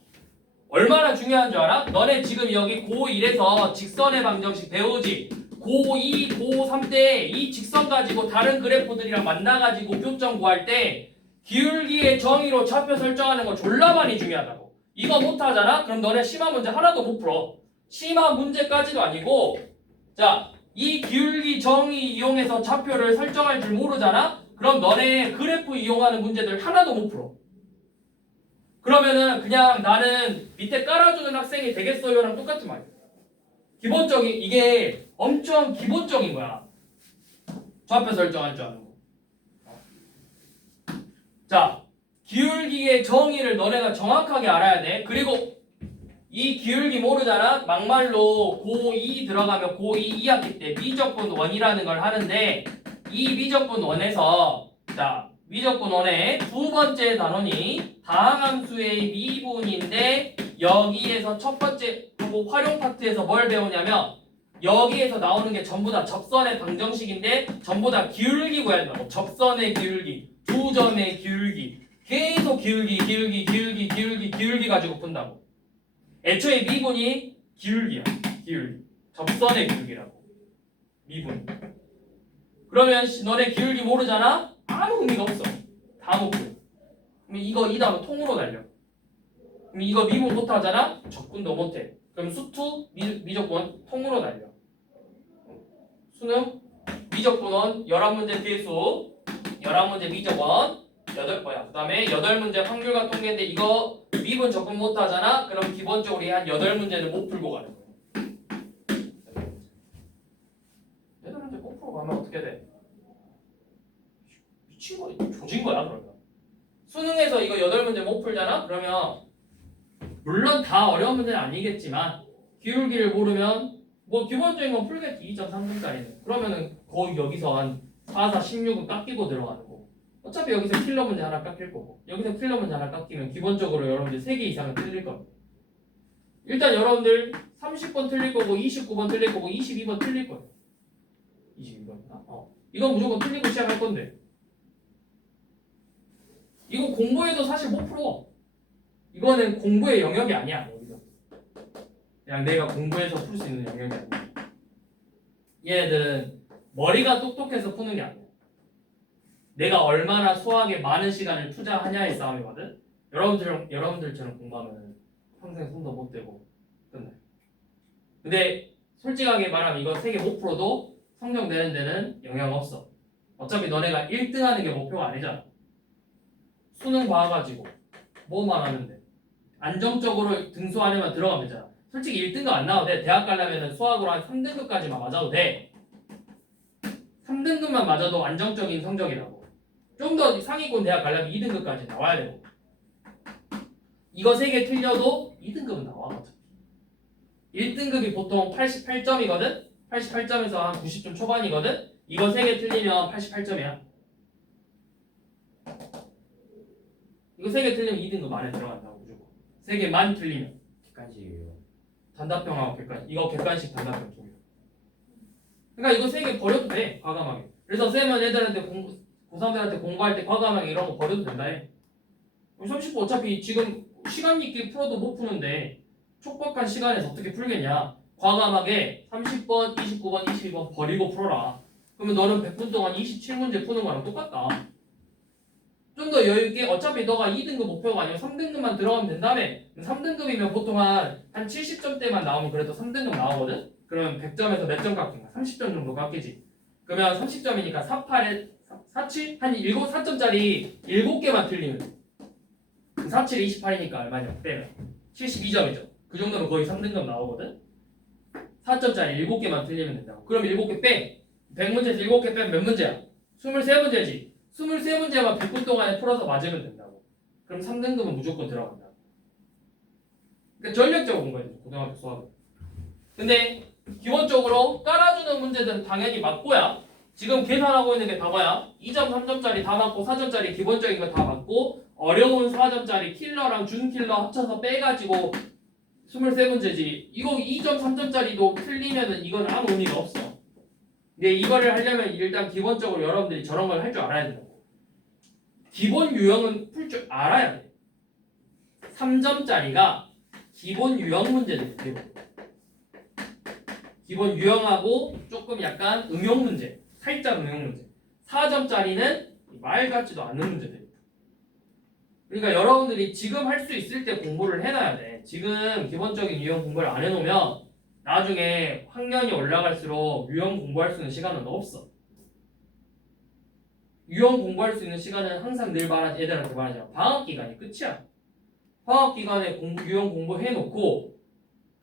얼마나 중요한 줄 알아? 너네 지금 여기 고1에서 직선의 방정식 배우지. 고2, 고3 때 이 직선 가지고 다른 그래프들이랑 만나가지고 교점 구할 때 기울기의 정의로 좌표 설정하는 거 졸라 많이 중요하다고. 이거 못하잖아? 그럼 너네 심화 문제 하나도 못 풀어. 심화 문제까지도 아니고, 자, 이 기울기 정의 이용해서 좌표를 설정할 줄 모르잖아? 그럼 너네 그래프 이용하는 문제들 하나도 못 풀어. 그러면은 그냥 나는 밑에 깔아주는 학생이 되겠어요랑 똑같은 말이야. 기본적인, 이게 엄청 기본적인 거야. 좌표 설정할 줄 아는 거. 자, 기울기의 정의를 너네가 정확하게 알아야 돼. 그리고 이 기울기 모르잖아? 막말로 고2 들어가면 고2 2학기 때 미적분 1이라는 걸 하는데 이 미적분 1에서 자, 미적분 1의 두 번째 단원이 다항함수의 미분인데 여기에서 첫 번째 그리고 활용 파트에서 뭘 배우냐면 여기에서 나오는 게 전부 다 접선의 방정식인데 전부 다 기울기 구해야 된다고. 접선의 기울기, 두 점의 기울기, 계속 기울기 가지고 푼다고. 애초에 미분이 기울기야. 기울기. 접선의 기울기라고. 미분. 그러면 너네 기울기 모르잖아? 아무 의미가 없어. 다 못 풀어. 그럼 이거 이 다음에 통으로 날려. 그럼 이거 미분 못하잖아? 적분도 못해. 그럼 수투 미적분 통으로 날려. 수능 미적분원 11문제 필수 11문제 미적원 8거야. 그 다음에 8문제 확률과 통계인데 이거 미분 적분 못하잖아? 그럼 기본적으로 한 8문제는 못 풀고 가는 거야. 8문제 못 풀고 가면 어떻게 돼? 미친 거야. 조진 거야 그러면. 수능에서 이거 8문제 못 풀잖아? 그러면 물론 다 어려운 문제는 아니겠지만 기울기를 모르면 뭐 기본적인 건 풀겠지. 2.3분짜리는. 그러면은 거의 여기서 한 4, 4, 16은 깎이고 들어가는 거고. 어차피 여기서 킬러 문제 하나 깎일 거고. 여기서 킬러 문제 하나 깎이면 기본적으로 여러분들 3개 이상은 틀릴 겁니다. 일단 여러분들 30번 틀릴 거고 29번 틀릴 거고 22번 틀릴 거예요. 22번. 이건 무조건 틀리고 시작할 건데. 이거 공부해도 사실 못 풀어. 이거는 공부의 영역이 아니야. 여기서. 그냥 내가 공부해서 풀 수 있는 영역이 아니야. 얘네들은 머리가 똑똑해서 푸는 게 아니야. 내가 얼마나 수학에 많은 시간을 투자하냐의 싸움이거든. 여러분들처럼 공부하면 평생 손도 못 대고 끝나요. 근데 솔직하게 말하면 이거 3개 못 풀어도 성적 내는 데는 영향 없어. 어차피 너네가 1등하는 게 목표가 아니잖아. 수능 봐가지고 뭐만 하는데 안정적으로 등수 안에만 들어가면 되잖아. 솔직히 1등급 안 나와도 돼. 대학 가려면 수학으로 한 3등급까지만 맞아도 돼. 3등급만 맞아도 안정적인 성적이라고. 좀 더 상위권 대학 가려면 2등급까지 나와야 되고. 이거 3개 틀려도 2등급은 나와. 어차피. 1등급이 보통 88점이거든? 88점에서 한 90점 초반이거든? 이거 3개 틀리면 88점이야. 이거 3개 틀리면 2등급 안에 들어간다고 무조건. 3개만 틀리면. 객관식이에요. 단답형하고 객관식. 이거 객관식 단답형 쪽이야. 그러니까 이거 3개 버려도 돼. 과감하게. 그래서 쌤은 애들한테 고3들한테 공부할 때 과감하게 이런 거 버려도 된다 해. 30분 어차피 지금 시간 있게 풀어도 못 푸는데 촉박한 시간에서 어떻게 풀겠냐. 과감하게 30번, 29번, 22번 버리고 풀어라. 그러면 너는 100분 동안 27문제 푸는 거랑 똑같다. 좀 더 여유있게 어차피 너가 2등급 목표가 아니면 3등급만 들어가면 된다며. 3등급이면 보통 한 70점대만 나오면 그래도 3등급 나오거든? 그러면 100점에서 몇 점 깎인가? 30점 정도 깎이지. 그러면 30점이니까 48에 47? 한 4점짜리 7개만 틀리면 돼. 47이 28이니까 얼마냐? 빼면 72점이죠. 그 정도면 거의 3등급 나오거든. 4점짜리 7개만 틀리면 된다고. 그럼 7개 빼. 100문제에서 7개 빼면 몇 문제야? 23문제지. 23문제만 100분 동안에 풀어서 맞으면 된다고. 그럼 3등급은 무조건 들어간다. 그러니까 전략적으로 본 거야, 고등학교 수학은. 근데 기본적으로 깔아주는 문제들은 당연히 맞고야. 지금 계산하고 있는 게 다 뭐야? 2점, 3점짜리 다 맞고 4점짜리 기본적인 거 다 맞고 어려운 4점짜리 킬러랑 준킬러 합쳐서 빼가지고 23문제지. 이거 2점, 3점짜리도 틀리면은 이건 아무 의미가 없어. 근데 이거를 하려면 일단 기본적으로 여러분들이 저런 걸 할 줄 알아야 된다고. 기본 유형은 풀 줄 알아야 돼. 3점짜리가 기본 유형 문제들 기본 유형하고 조금 약간 응용 문제, 살짝 응용 문제. 4점짜리는 말 같지도 않는 문제들. 그러니까 여러분들이 지금 할 수 있을 때 공부를 해놔야 돼. 지금 기본적인 유형 공부를 안 해놓으면 나중에 학년이 올라갈수록 유형 공부할 수 있는 시간은 없어. 유형 공부할 수 있는 시간은 항상 늘 애들한테 말하잖아. 방학 기간이 끝이야. 방학 기간에 유형 공부해놓고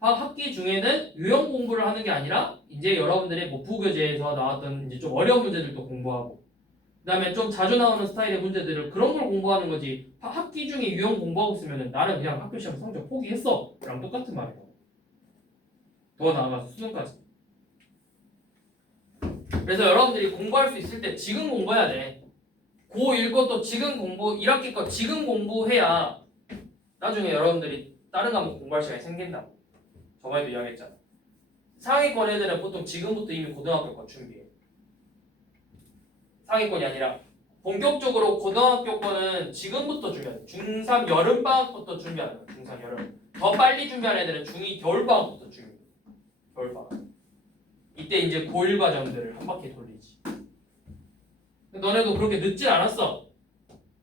학기 중에는 유형 공부를 하는 게 아니라 이제 여러분들의 뭐 부교재에서 나왔던 이제 좀 어려운 문제들도 공부하고 그다음에 좀 자주 나오는 스타일의 문제들을 그런 걸 공부하는 거지. 학기 중에 유형 공부하고 있으면은 나는 그냥 학교 시험 성적 포기했어. 랑 똑같은 말이야. 더 나아가서 수능까지. 그래서 여러분들이 공부할 수 있을 때 지금 공부해야 돼. 고1 것도 지금 1학기 거 지금 공부해야 나중에 여러분들이 다른 과목 공부할 시간이 생긴다고. 저번에도 이야기했잖아. 상위권 애들은 보통 지금부터 이미 고등학교 거 준비해. 상위권이 아니라 본격적으로 고등학교 거는 지금부터 준비하는 중3 여름방학부터 준비하는 거야. 중3 여름. 더 빨리 준비하는 애들은 중2 겨울방학부터 준비해. 겨울방학. 이때 이제 고1 과정들을 한 바퀴 돌리지. 너네도 그렇게 늦진 않았어.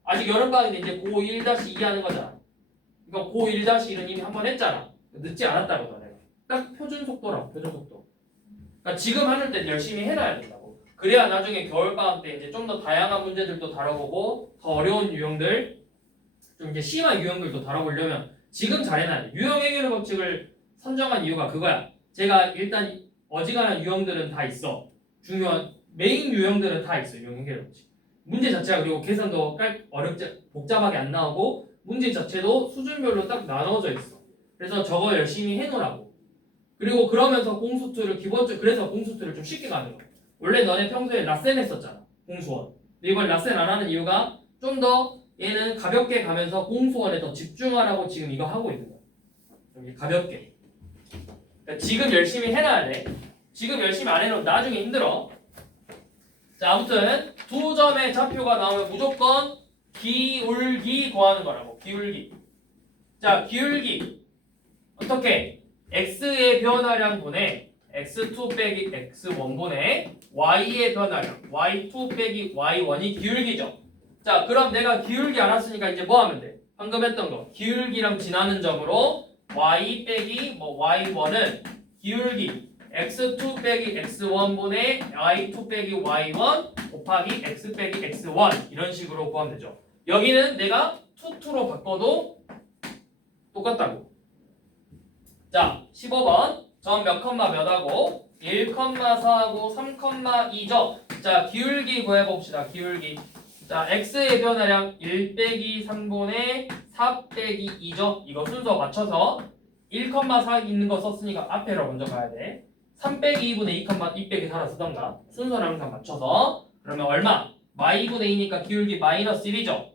아직 여름방학인데 이제 고1-2 하는 거잖아. 그러니까 고1-1은 이미 한 번 했잖아. 늦지 않았다고 너네가. 딱 표준 속도라고, 표준 속도. 그러니까 지금 하는 때 열심히 해놔야 된다고. 그래야 나중에 겨울방학 때 이제 좀 더 다양한 문제들도 다뤄보고 더 어려운 유형들, 좀 이제 심한 유형들도 다뤄보려면 지금 잘 해놔야 돼. 유형 해결 법칙을 선정한 이유가 그거야. 제가 일단 어지간한 유형들은 다 있어. 중요한 메인 유형들은 다 있어. 유형 해결 법칙. 문제 자체가 그리고 계산도 복잡하게 안 나오고 문제 자체도 수준별로 딱 나눠져 있어. 그래서 저거 열심히 해놓으라고. 그리고 그러면서 공수투를 그래서 공수투를 좀 쉽게 가는 거야. 원래 너네 평소에 라센 했었잖아. 공수원. 근데 이걸 라센 안 하는 이유가 좀 더 얘는 가볍게 가면서 공수원에 더 집중하라고 지금 이거 하고 있는 거야. 좀 가볍게. 그러니까 지금 열심히 해놔야 돼. 지금 열심히 안 해놓으면 나중에 힘들어. 자, 아무튼 두 점의 좌표가 나오면 무조건 기울기 구하는 거라고. 기울기. 자, 기울기. 어떻게? x의 변화량 분의 x2 빼기 x1 분의 y의 변화량 y2 빼기 y1이 기울기죠. 자, 그럼 내가 기울기 알았으니까 이제 뭐 하면 돼? 방금 했던 거. 기울기랑 지나는 점으로 y 빼기 y1은 기울기 x2 빼기 x1 분의 y2 빼기 y1 곱하기 x 빼기 x1 이런 식으로 구하면 되죠. 여기는 내가 2로 바꿔도 똑같다고. 자, 15번 점 몇 컴마 몇 하고 1,4하고 3,2죠. 자, 기울기 구해봅시다. 기울기. 자, x의 변화량 1 빼기 3분의 4 빼기 2죠. 이거 순서 맞춰서 1,4 있는 거 썼으니까 앞에로 먼저 가야 돼. 3 빼기 2분의 2 빼기 4라 쓰던가. 순서를 항상 맞춰서. 그러면 얼마? 마이분의 2니까 기울기 마이너스 1이죠.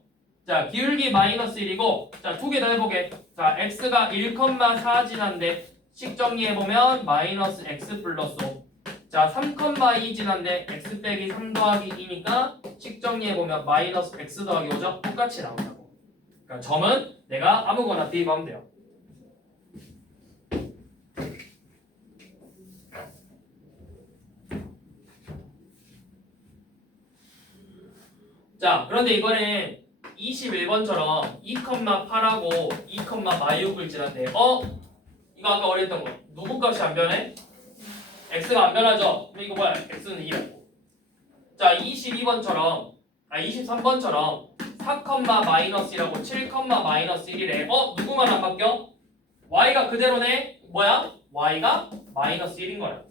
자, 기울기 마이너스 1이고 자, 두 개 더 해보게. 자, x가 1,4 지난데 식 정리해보면 마이너스 x 플러스 5. 자, 3,2 지난데 x 빼기 3 더하기 2니까 식 정리해보면 마이너스 x 더하기 5죠. 똑같이 나온다고. 그러니까 점은 내가 아무거나 대입하면 돼요. 자, 그런데 이번에 21번처럼 2,8하고 2,6을 지났대. 이거 아까 어렸던 거. 누구 값이 안 변해? x가 안 변하죠? 그럼 이거 뭐야? x는 2라고. 자 22번처럼 23번처럼 4, 마이너스라고 7, 마이너스 1이래. 누구만 안 바뀌어? y가 그대로네. 뭐야? y가 마이너스 1인 거야.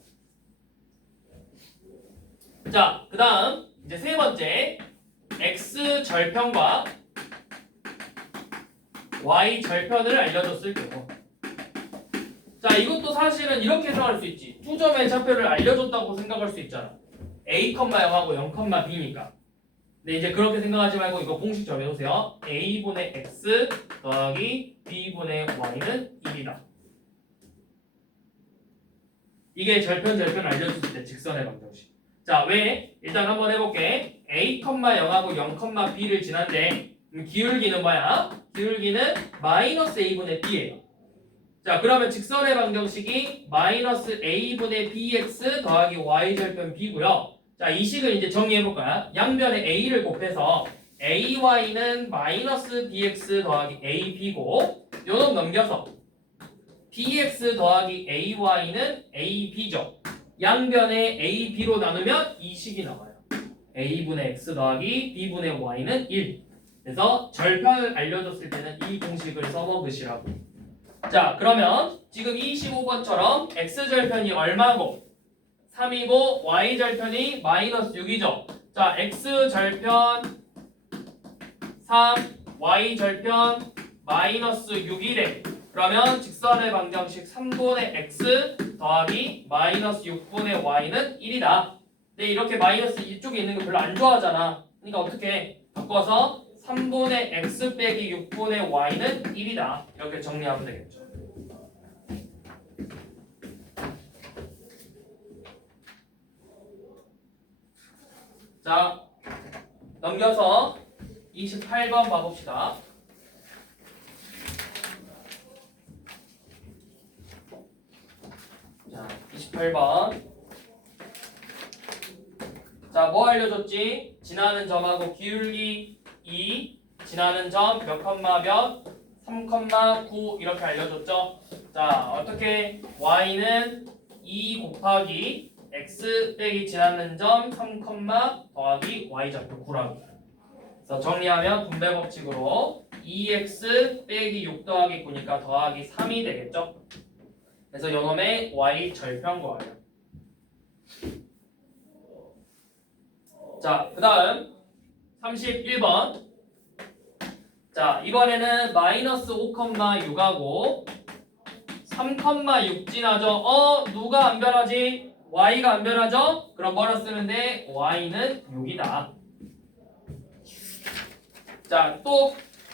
자, 그 다음 이제 세 번째 x 절편과 y 절편을 알려줬을 경우. 자, 이것도 사실은 이렇게 생각할 수 있지. 두 점의 좌표를 알려줬다고 생각할 수 있잖아. a, 0하고 0, b니까. 근데 이제 그렇게 생각하지 말고 이거 공식 정해놓으세요. a분의 x 더하기 b분의 y는 1이다. 이게 절편 알려줬을 때 직선의 방정식. 자, 왜? 일단 한번 해볼게. a, 0하고 0, b를 지난데 기울기는 뭐야? 기울기는 마이너스 a분의 b예요. 자, 그러면 직선의 방정식이 마이너스 a분의 bx 더하기 y 절편 b고요. 자, 이 식을 이제 정리해볼까요? 양변에 a를 곱해서 ay는 마이너스 bx 더하기 ab고 요놈 넘겨서 bx 더하기 ay는 ab죠. 양변에 a, b로 나누면 이 식이 나와요. a분의 x 더하기 b분의 y는 1. 그래서 절편을 알려줬을 때는 이 공식을 써먹으시라고. 자, 그러면 지금 25번처럼 x절편이 얼마고? 3이고 y절편이 마이너스 6이죠. 자, x절편 3, y절편 마이너스 6이래. 그러면 직선의 방정식 3분의 x 더하기 마이너스 6분의 y는 1이다. 근데 이렇게 마이너스 이쪽에 있는 거 별로 안 좋아하잖아. 그러니까 어떻게 바꿔서 3분의 x 빼기 6분의 y는 1이다. 이렇게 정리하면 되겠죠. 자, 넘겨서 28번 봐봅시다. 자, 28번. 자, 뭐 알려줬지? 지나는 점하고 기울기 2, 지나는 점 몇 컴마 몇, 3, 9 이렇게 알려줬죠? 자, 어떻게 y는 2 곱하기 x 빼기 지나는 점 3, 더하기 y 좌표 9라고. 그래서 정리하면 분배 법칙으로 2x 빼기 6 더하기 9니까 더하기 3이 되겠죠? 그래서 요놈의 y 절편 구하래요. 자, 그 다음 31번. 자, 이번에는 마이너스 5,6하고 3,6 지나죠. 누가 안 변하지? y가 안 변하죠? 그럼 뭐라 쓰는데 y는 6이다. 자,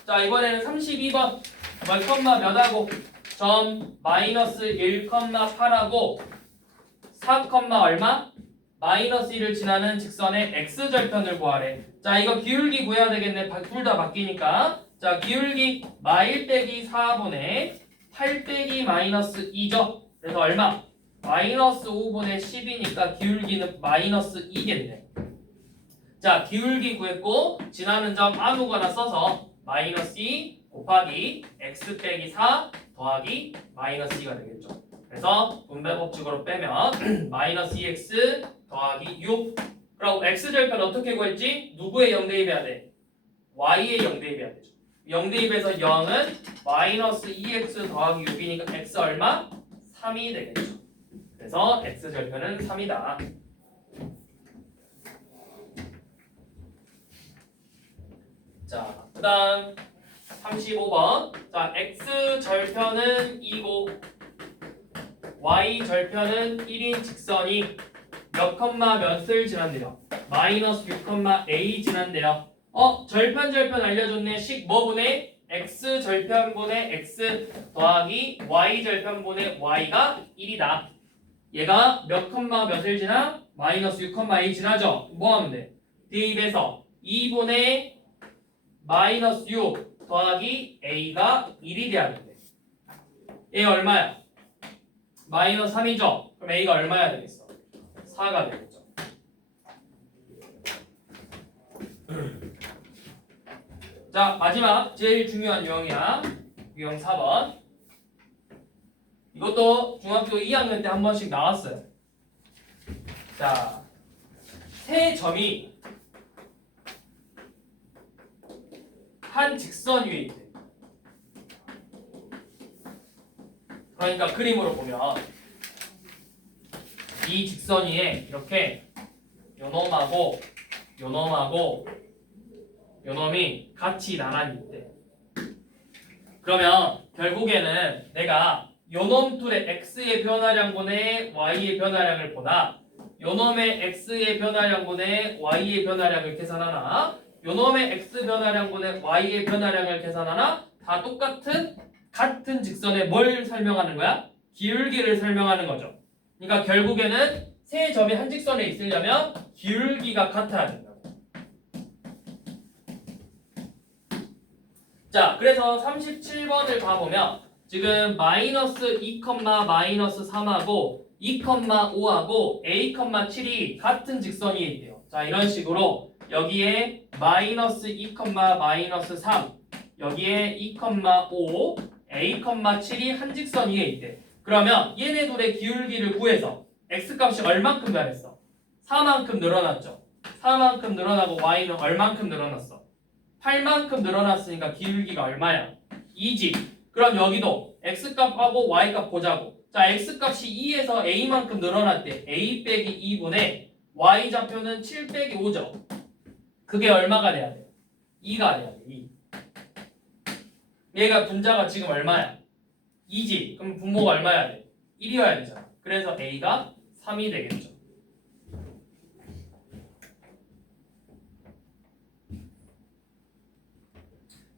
자, 이번에는 32번. 몇 컴마 몇하고 점 마이너스 1,8하고 4, 얼마? 마이너스 1을 지나는 직선의 x절편을 구하래. 자, 이거 기울기 구해야 되겠네. 둘 다 바뀌니까. 자, 기울기 마일 빼기 4분의 8 빼기 마이너스 2죠. 그래서 얼마? 마이너스 5분의 10이니까 기울기는 마이너스 2겠네. 자, 기울기 구했고 지나는 점 아무거나 써서 마이너스 2 곱하기 x 빼기 4 더하기 마이너스 2가 되겠죠. 그래서 분배 법칙으로 빼면 마이너스 2x 더하기 6. 그럼 x절편 어떻게 구했지? 누구의 0 대입해야 돼? y의 0 대입해야 되죠. 0 대입해서 0은 마이너스 2x 더하기 6이니까 x 얼마? 3이 되겠죠. 그래서 x절편은 3이다. 자, 그 다음 35번. 자, x절편은 2고 y절편은 1인 직선이 몇 컴마 몇을 지난대요? 마이너스 6,a 지난대요. 절편 알려줬네. 식 뭐분의? x절편분의 x 더하기 y절편분의 y가 1이다. 얘가 몇 컴마 몇을 지나? 마이너스 6,a 지나죠? 뭐 하면 돼? 대입해서 2분의 마이너스 6 더하기 a가 1이 돼야 돼. a 얼마야? 마이너스 3이죠? 그럼 a가 얼마야 되겠어? 4가 되겠죠. 자, 마지막 제일 중요한 유형이야. 유형 4번. 이것도 중학교 2학년 때 한 번씩 나왔어요. 자, 세 점이 한 직선 위에 있대. 그러니까 그림으로 보면 이 직선 위에 이렇게 요놈하고 요놈하고 요놈이 같이 나란히 있대. 그러면 결국에는 내가 요놈 둘의 x의 변화량분의 y의 변화량을 보나 요놈의 x의 변화량분의 y의 변화량을 계산하나 요놈의 x 변화량분의 y의 변화량을 계산하나 다 같은 직선에 뭘 설명하는 거야? 기울기를 설명하는 거죠. 그러니까 결국에는 세 점이 한 직선에 있으려면 기울기가 같아야 된다고. 자, 그래서 37번을 봐보면 지금 마이너스 2, 마이너스 3하고 2, 5하고 a, 7이 같은 직선 위에 있대요. 자, 이런 식으로 여기에 마이너스 2, 마이너스 3 여기에 2, 5 a, 7이 한 직선 위에 있대. 그러면 얘네 둘의 기울기를 구해서 x값이 얼만큼 변했어? 4만큼 늘어났죠. 4만큼 늘어나고 y는 얼만큼 늘어났어? 8만큼 늘어났으니까 기울기가 얼마야? 2지. 그럼 여기도 x값하고 y값 보자고. 자, x값이 2에서 a만큼 늘어났대. a 빼기 2분의 y 좌표는 7 빼기 5죠. 그게 얼마가 돼야 돼? 2가 돼야 돼. 2. 얘가 분자가 지금 얼마야? 2지. 그럼 분모가 얼마야 돼? 1이어야 되잖아. 그래서 a가 3이 되겠죠.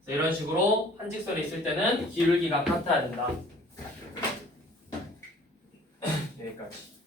이런 식으로 한 직선에 있을 때는 기울기가 같아야 된다. 여기까지.